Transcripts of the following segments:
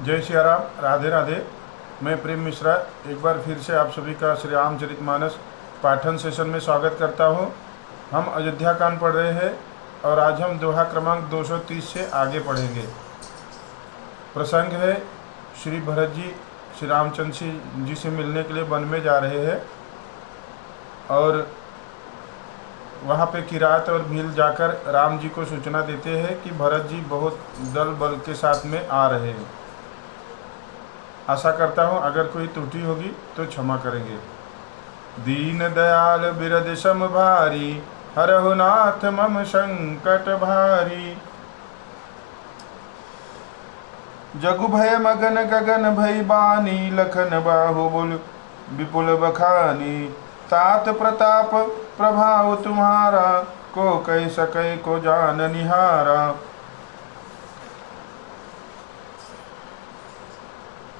जय श्री राम, राधे राधे। मैं प्रेम मिश्रा एक बार फिर से आप सभी का श्री रामचरितमानस पाठन सेशन में स्वागत करता हूं। हम अयोध्या कांड पढ़ रहे हैं और आज हम दोहा क्रमांक 230 से आगे पढ़ेंगे। प्रसंग है श्री भरत जी श्री रामचंद्र जी से मिलने के लिए वन में जा रहे हैं और वहाँ पे किरात और भील जाकर राम जी को सूचना देते हैं कि भरत जी बहुत दल बल के साथ में आ रहे हैं। आशा करता हूँ अगर कोई त्रुटि होगी तो क्षमा करेंगे। दीन दयाल बिरद सम भारी, हरहु नाथ मम संकट भारी। जगु भय मगन गगन भय बानी, लखन बाहुबुल विपुल बखानी। तात प्रताप प्रभाव तुम्हारा, को कह सके को जान निहारा।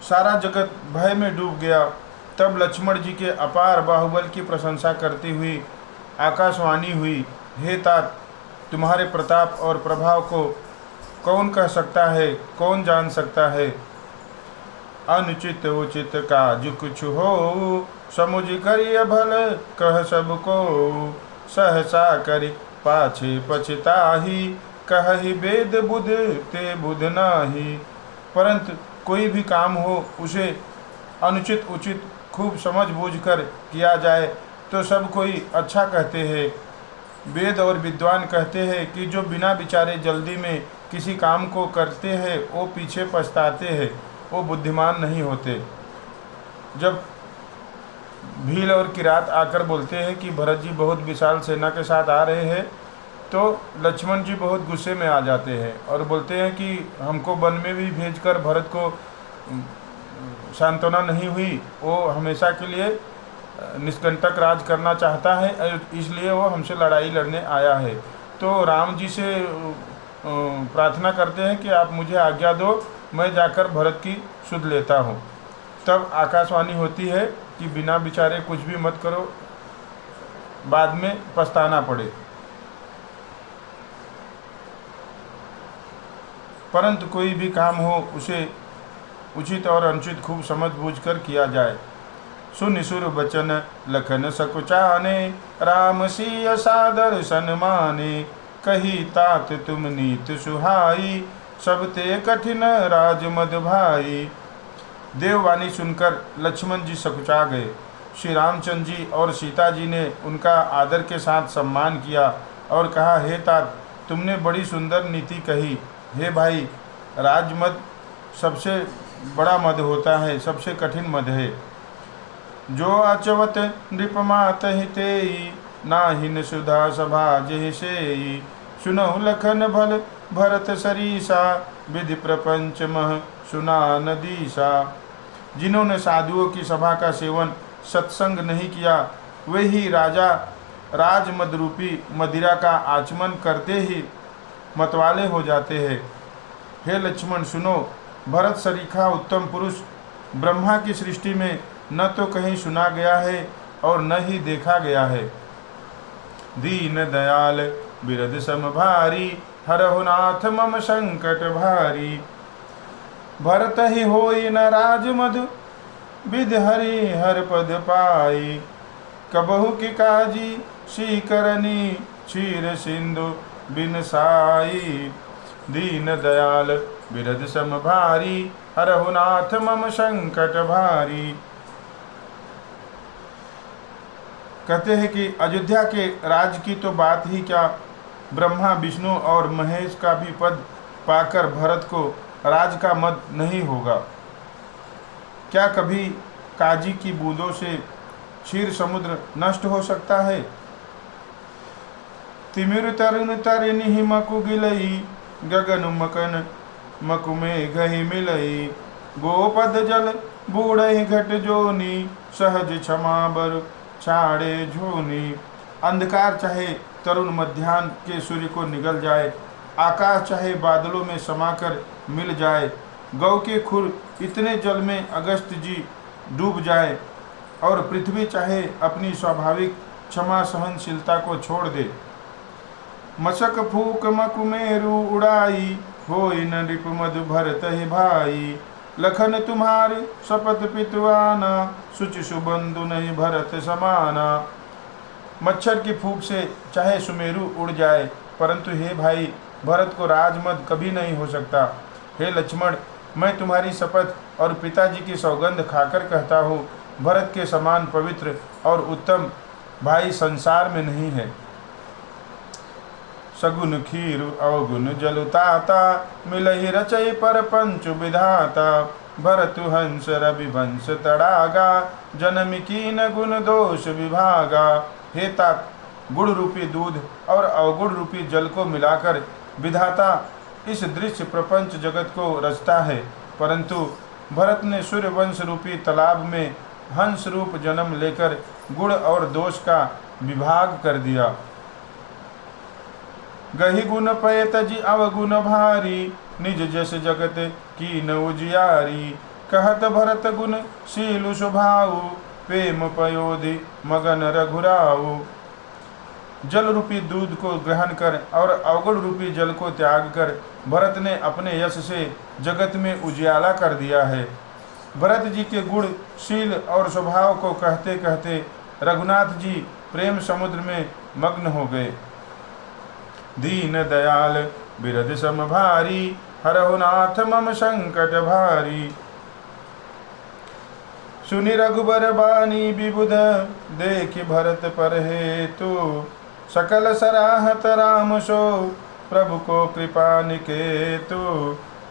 सारा जगत भय में डूब गया। तब लक्ष्मण जी के अपार बाहुबल की प्रशंसा करती हुई आकाशवाणी हुई, हे तात, तुम्हारे प्रताप और प्रभाव को कौन कह सकता है, कौन जान सकता है। अनुचित उचित काज कुछ हो, समुझ करिय भल कह सबको। सहसा करि पाछे पछताही, कहहि वेद बुध ते बुध नाही। परंतु कोई भी काम हो उसे अनुचित उचित खूब समझ बूझ कर किया जाए तो सब कोई अच्छा कहते हैं। वेद और विद्वान कहते हैं कि जो बिना विचारे जल्दी में किसी काम को करते हैं वो पीछे पछताते हैं, वो बुद्धिमान नहीं होते। जब भील और किरात आकर बोलते हैं कि भरत जी बहुत विशाल सेना के साथ आ रहे हैं, तो लक्ष्मण जी बहुत गुस्से में आ जाते हैं और बोलते हैं कि हमको वन में भी भेजकर भरत को सांत्वना नहीं हुई, वो हमेशा के लिए निष्कंटक राज करना चाहता है, इसलिए वो हमसे लड़ाई लड़ने आया है। तो राम जी से प्रार्थना करते हैं कि आप मुझे आज्ञा दो, मैं जाकर भरत की सुध लेता हूँ। तब आकाशवाणी होती है कि बिना विचारे कुछ भी मत करो, बाद में पछताना पड़े। परंतु कोई भी काम हो उसे उचित और अनुचित खूब समझ बूझ कर किया जाए। सुनि सुर बचन लखन सकुचाने, राम सिय सादर सन्माने। कही तात तुम नीत सुहाई, सब ते कठिन राज मद भाई। देववाणी सुनकर लक्ष्मण जी सकुचा गए। श्री रामचंद्र जी और सीता जी ने उनका आदर के साथ सम्मान किया और कहा, हे तात, तुमने बड़ी सुंदर नीति कही। हे भाई, राजमद सबसे बड़ा मद होता है, सबसे कठिन मद है। जो अचवत नृपमात हितेई, नाहिन सुधा सभा जहि सेई। सुनहु लखन भल भरत सरीसा, विधि प्रपंच मह सुना नदीसा। जिन्होंने साधुओं की सभा का सेवन सत्संग नहीं किया, वे ही राजा राजमद रूपी मदिरा का आचमन करते ही मतवाले हो जाते हैं। हे लक्ष्मण सुनो, भरत सरीखा उत्तम पुरुष ब्रह्मा की सृष्टि में न तो कहीं सुना गया है और न ही देखा गया है। दीन दयाल बिरद सम भारी, हरहु नाथ मम संकट भारी। भरत ही होई न राजमधु, विधि हरि हर पद पाई। कबहु की काजी श्रीकरणी, क्षीर सिंधु बिन साई। दीन दयाल बिरद सम भारी, हरहु नाथ मम संकट भारी। कहते हैं कि अयोध्या के राज की तो बात ही क्या, ब्रह्मा विष्णु और महेश का भी पद पाकर भरत को राज का मद नहीं होगा। क्या कभी काजी की बूंदों से क्षीर समुद्र नष्ट हो सकता है। तिमिर तरुण तरिनि मकु गिलई, गगन मकन मकु में घही मिलई। गोपद जल बूढ़ई घट जोनी, सहज क्षमा बर छाड़े झोनी। अंधकार चाहे तरुण मध्याह्न के सूर्य को निगल जाए, आकाश चाहे बादलों में समाकर मिल जाए, गौ के खुर इतने जल में अगस्त जी डूब जाए और पृथ्वी चाहे अपनी स्वाभाविक क्षमा सहनशीलता को छोड़ दे। मशक फूक मकुमेरु उड़ाई, होई न नृप मधु भरत ही भाई। लखन तुम्हारी शपथ पितवाना, सुचि सुबंधु नहीं भरत समाना। मच्छर की फूंक से चाहे सुमेरु उड़ जाए, परंतु हे भाई भरत को राजमद कभी नहीं हो सकता। हे लक्ष्मण, मैं तुम्हारी शपथ और पिताजी की सौगंध खाकर कहता हूँ, भरत के समान पवित्र और उत्तम भाई संसार में नहीं है। सगुन खीर अवगुण जलुताता, मिलहि रचय पर पंचु विधाता। भरतु हंस रविवंश तड़ागा, जनम कीन गुण दोष विभागा। हे तात, गुड़ रूपी दूध और अवगुण रूपी जल को मिलाकर विधाता इस दृश्य प्रपंच जगत को रचता है, परंतु भरत ने सूर्यवंश रूपी तालाब में हंस रूप जन्म लेकर गुण और दोष का विभाग कर दिया। गहि गुण पय तजी अवगुण भारी, निज जस जगत की न उजियारी। कहत भरत गुण शीलु स्वभाव, प्रेम पयोधि मगन रघुराऊ। जल रूपी दूध को ग्रहण कर और अवगुण रूपी जल को त्याग कर भरत ने अपने यश से जगत में उजियाला कर दिया है। भरत जी के गुण, शील और स्वभाव को कहते कहते रघुनाथ जी प्रेम समुद्र में मग्न हो गए। दीन दयाल बिरद सम भारी, हरहु नाथ मम संकट भारी। सुनि रघुबर बानी विबुध, देखि भरत पर हेतु। सकल सराहत राम सो, प्रभु को कृपा निकेतु।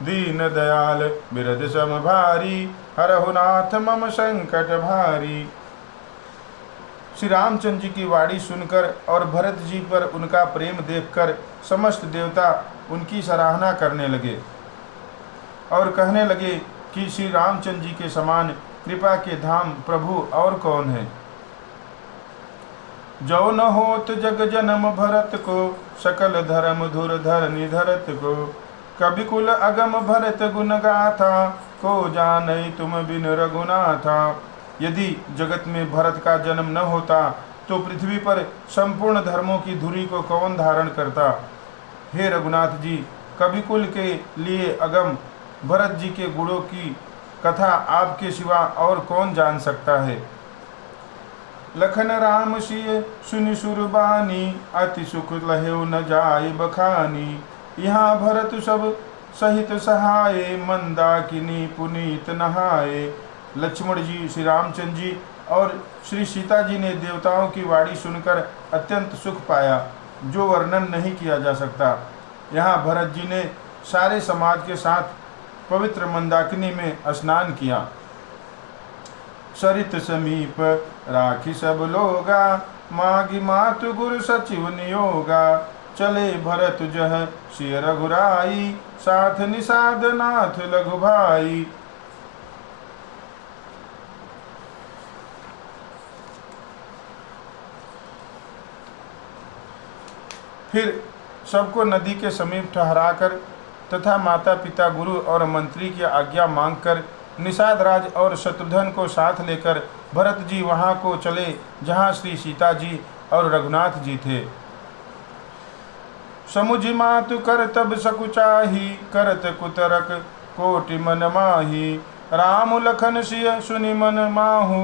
दीन दयाल बिरद सम भारी, हरहु नाथ मम संकट भारी। श्री रामचंद्र जी की वाणी सुनकर और भरत जी पर उनका प्रेम देखकर समस्त देवता उनकी सराहना करने लगे और कहने लगे कि श्री रामचंद्र जी के समान कृपा के धाम प्रभु और कौन है। जो न होत जग जन्म भरत को, सकल धर्म धुर धरनि धरत को। कवि कुल अगम भरत गुण गाथा, को जानई तुम बिन रघुनाथा। यदि जगत में भरत का जन्म न होता तो पृथ्वी पर संपूर्ण धर्मों की धुरी को कौन धारण करता। हे रघुनाथ जी, कविकुल के लिए अगम भरत जी के गुणों की कथा आपके सिवा और कौन जान सकता है। लखन राम सिय सुनि सुरबानी, अति सुख लहेउ न जाय बखानी। यहाँ भरत सब सहित सहाय, मंदाकिनी पुनीत नहाए। लक्ष्मण जी, श्री रामचंद्र जी और श्री सीता जी ने देवताओं की वाणी सुनकर अत्यंत सुख पाया, जो वर्णन नहीं किया जा सकता। यहाँ भरत जी ने सारे समाज के साथ पवित्र मंदाकिनी में स्नान किया। सरित समीप राखी सब लोगा, मागी मातु गुरु सचिव नियोगा। चले भरत जह सिय रघुराई, साथ निषाद नाथ लघु भाई। फिर सबको नदी के समीप ठहराकर तथा माता पिता गुरु और मंत्री की आज्ञा मांगकर निषाद राज और शत्रुघ्न को साथ लेकर भरत जी वहाँ को चले जहाँ श्री सीता जी और रघुनाथ जी थे। समुझि मातु कर तब सकुचाही, करत कुतरक कोटि मन माही। राम लखन सिय सुनि मन माहू,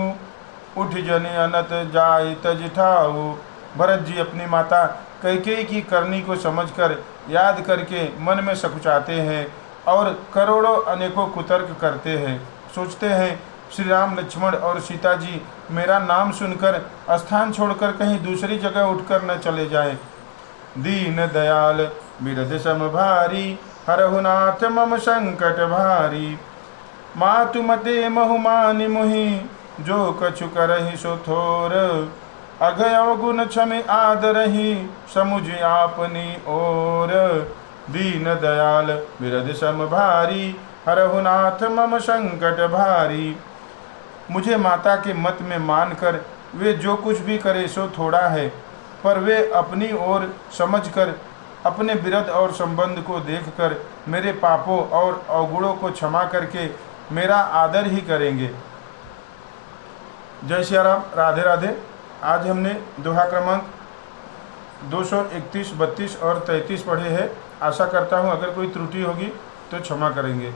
उठ जन अनत जाय तज ठाऊ। भरत जी अपनी माता कैकेयी की करनी को समझकर याद करके मन में सकुचाते हैं और करोड़ों अनेकों कुतर्क करते हैं। सोचते हैं श्री राम, लक्ष्मण और सीता जी मेरा नाम सुनकर स्थान छोड़कर कहीं दूसरी जगह उठकर न चले जाएं। दीन दयाल बिरद सम भारी, हरहु नाथ मम संकट भारी। मातु मते बहुमानि मुहि, जो कछु करहि सो थोर। अघय गुण क्षमि आदरहि, समुझ आपनी ओर। दीन दयाल बिरद सम भारी, हरहु नाथ मम संकट भारी। मुझे माता के मत में मानकर वे जो कुछ भी करे सो थोड़ा है, पर वे अपनी ओर समझकर अपने विरध और संबंध को देखकर मेरे पापों और अवगुणों को क्षमा करके मेरा आदर ही करेंगे। जय श्री राम। राधे राधे। आज हमने दोहा क्रमांक 231, 32 और 33 पढ़े हैं। आशा करता हूँ अगर कोई त्रुटि होगी तो क्षमा करेंगे।